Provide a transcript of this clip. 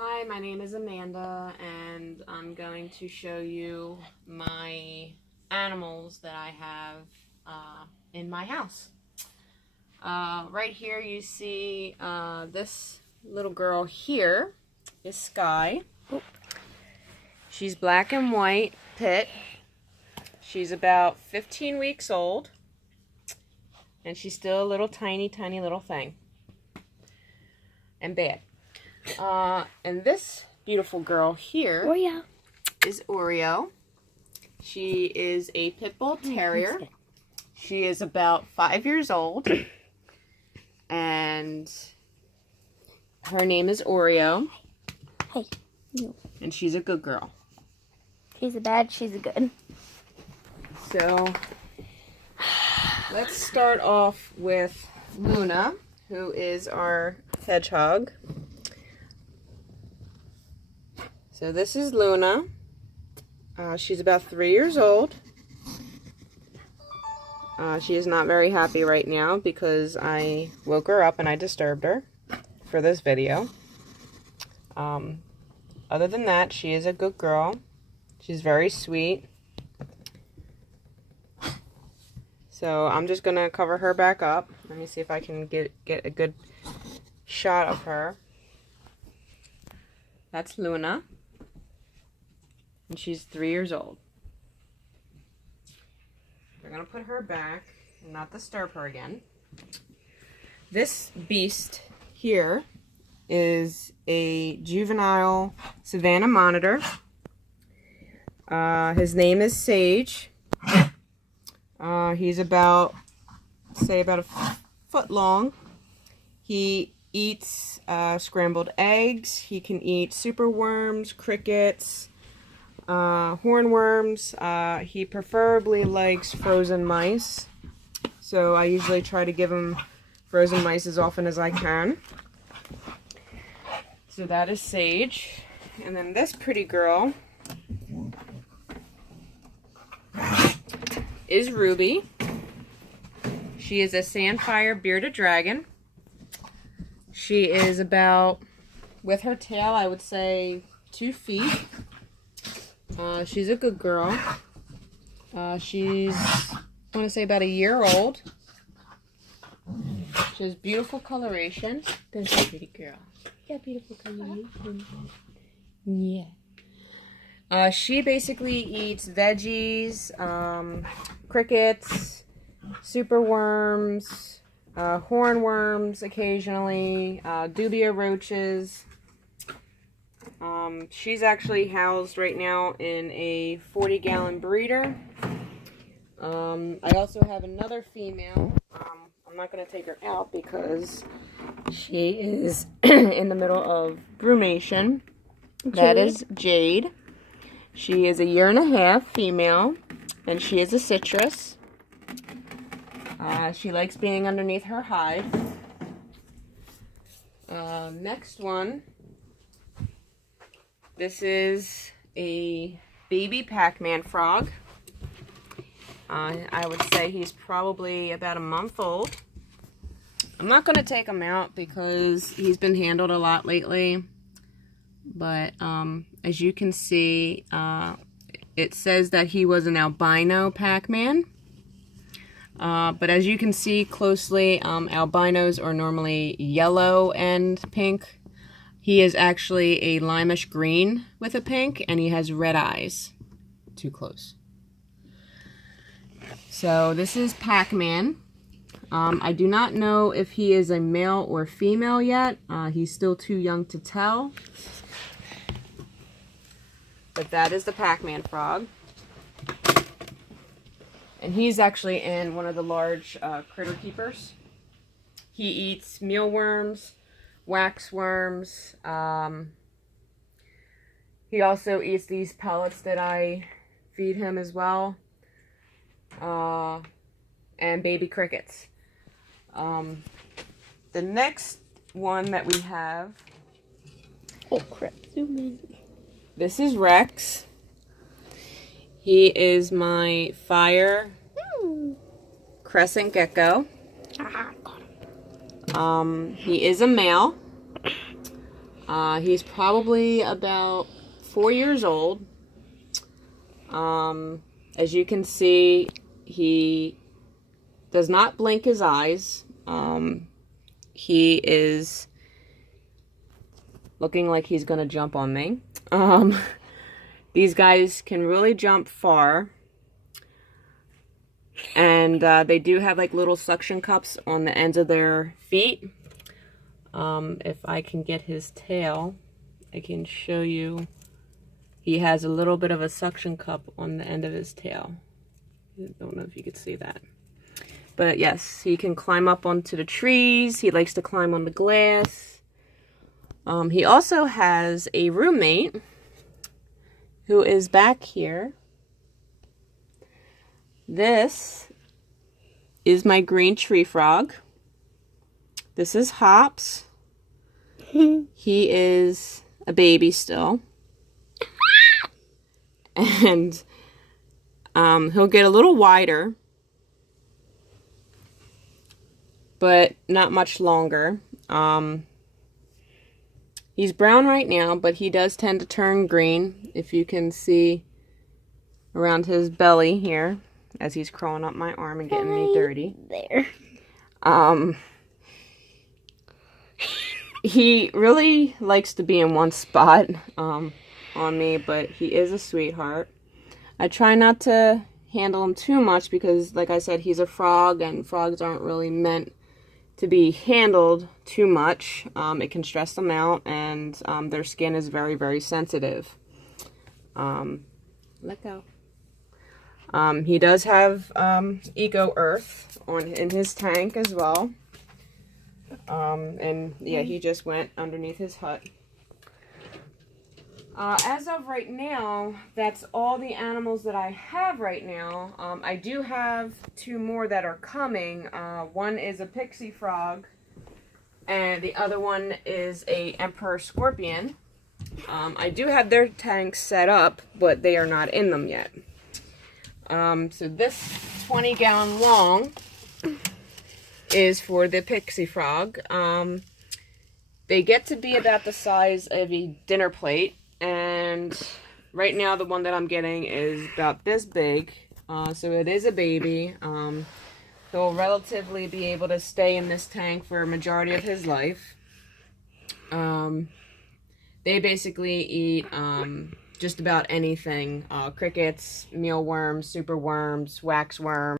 Hi, my name is Amanda, and I'm going to show you my animals that I have in my house. Right here you see this little girl here is Sky. She's black and white pit. She's about 15 weeks old, and she's still a little tiny little thing. And bad. And this beautiful girl here is Oreo. She is a pit bull terrier. She is about 5 years old, and her name is Oreo. Hey. And she's a good girl. She's a bad, she's a good. So let's start off with Luna, who is our hedgehog. So this is Luna. She's about 3 years old. She is not very happy right now because I woke her up and I disturbed her for this video. Other than that, she is a good girl. She's very sweet. So I'm just gonna cover her back up. Let me see if I can get a good shot of her. That's Luna. And she's 3 years old. We're gonna put her back and not disturb her again. This beast here is a juvenile Savannah Monitor. His name is Sage. He's about a foot long. He eats scrambled eggs. He can eat superworms, crickets, hornworms. He preferably likes frozen mice. So I usually try to give him frozen mice as often as I can. So that is Sage. And then this pretty girl is Ruby. She is a Sandfire bearded dragon. She is about, with her tail, I would say 2 feet. She's a good girl. She's, I want to say, about a year old. She has beautiful coloration. That's a pretty girl. Yeah, beautiful coloration. Yeah. She basically eats veggies, crickets, superworms, hornworms occasionally, dubia roaches. She's actually housed right now in a 40-gallon breeder. I also have another female. I'm not going to take her out because she is in the middle of brumation. That is Jade. She is a 1.5 years female, and she is a citrus. She likes being underneath her hide. Next one. This is a baby Pac-Man frog. I would say he's probably about a month old. I'm not going to take him out because he's been handled a lot lately. But as you can see, it says that he was an albino Pac-Man. But as you can see closely, albinos are normally yellow and pink. He is actually a limeish green with a pink, and he has red eyes. Too close. So this is Pac-Man. I do not know if he is a male or female yet. He's still too young to tell. But that is the Pac-Man frog. And he's actually in one of the large critter keepers. He eats mealworms, waxworms. He also eats these pellets that I feed him as well. And baby crickets. The next one that we have. Oh crap, zoom in. This is Rex. He is my fire crescent gecko. He is a male. He's probably about 4 years old. As you can see, he does not blink his eyes. He is looking like he's gonna jump on me. These guys can really jump far. And they do have like little suction cups on the ends of their feet. If I can get his tail, I can show you. He has a little bit of a suction cup on the end of his tail. I don't know if you could see that. But yes, he can climb up onto the trees. He likes to climb on the glass. He also has a roommate who is back here. This is my green tree frog. This is Hops. He is a baby still. And he'll get a little wider, but not much longer. He's brown right now, but he does tend to turn green, if you can see around his belly here, as he's crawling up my arm and getting me dirty. There. He really likes to be in one spot on me, but he is a sweetheart. I try not to handle him too much because, like I said, he's a frog, and frogs aren't really meant to be handled too much. It can stress them out, and their skin is very, very sensitive. Let go. He does have Eco Earth in his tank as well. And yeah, he just went underneath his hut. As of right now, that's all the animals that I have right now. I do have 2 more that are coming. One is a pixie frog, and the other one is a emperor scorpion. I do have their tanks set up, but they are not in them yet. So this 20-gallon long is for the pixie frog. They get to be about the size of a dinner plate, and right now the one that I'm getting is about this big, so it is a baby. He'll relatively be able to stay in this tank for a majority of his life. They basically eat just about anything: crickets, mealworms, superworms, waxworms.